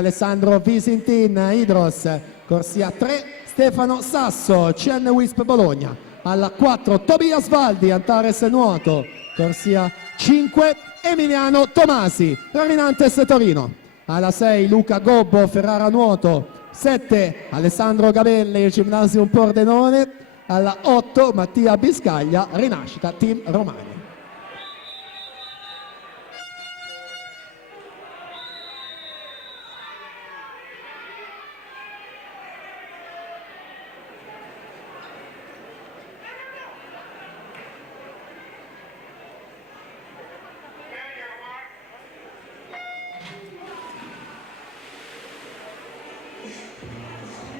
Alessandro Visintin, Idros, corsia 3, Stefano Sasso, CN Wisp Bologna. Alla 4 Tobias Valdi, Antares Nuoto, corsia 5, Emiliano Tomasi, Ravinantes Torino. Alla 6 Luca Gobbo, Ferrara Nuoto, 7 Alessandro Gabelli, Gymnasium Pordenone. Alla 8 Mattia Biscaglia, Rinascita Team Romagna.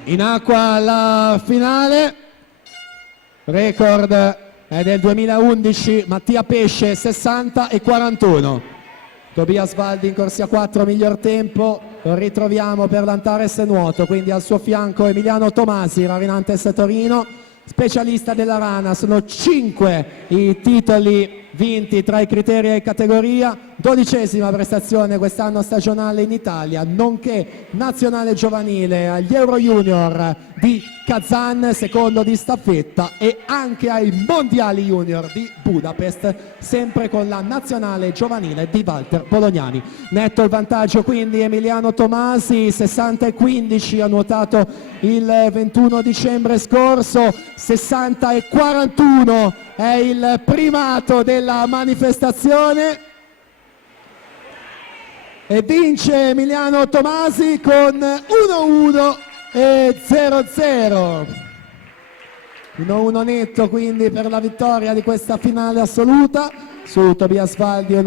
In acqua la finale, record è del 2011, Mattia Pesce 60 e 41. Tobias Valdi in corsia 4, miglior tempo, lo ritroviamo per l'Antares Nuoto, quindi al suo fianco Emiliano Tomasi, Ravinantes Torino, specialista della Rana. Sono 5 i titoli vinti tra i criteri e categoria, 12ª prestazione quest'anno stagionale in Italia, nonché nazionale giovanile agli Euro Junior di Kazan, secondo di staffetta, e anche ai mondiali junior di Budapest, sempre con la nazionale giovanile di Walter Bolognani. Netto il vantaggio quindi Emiliano Tomasi, 60 e 15, ha nuotato il 21 dicembre scorso, 60 e 41 è il primato della manifestazione e vince Emiliano Tomasi con 1-1 e 0-0. 1-1 netto quindi per la vittoria di questa finale assoluta su Tobias Valdi.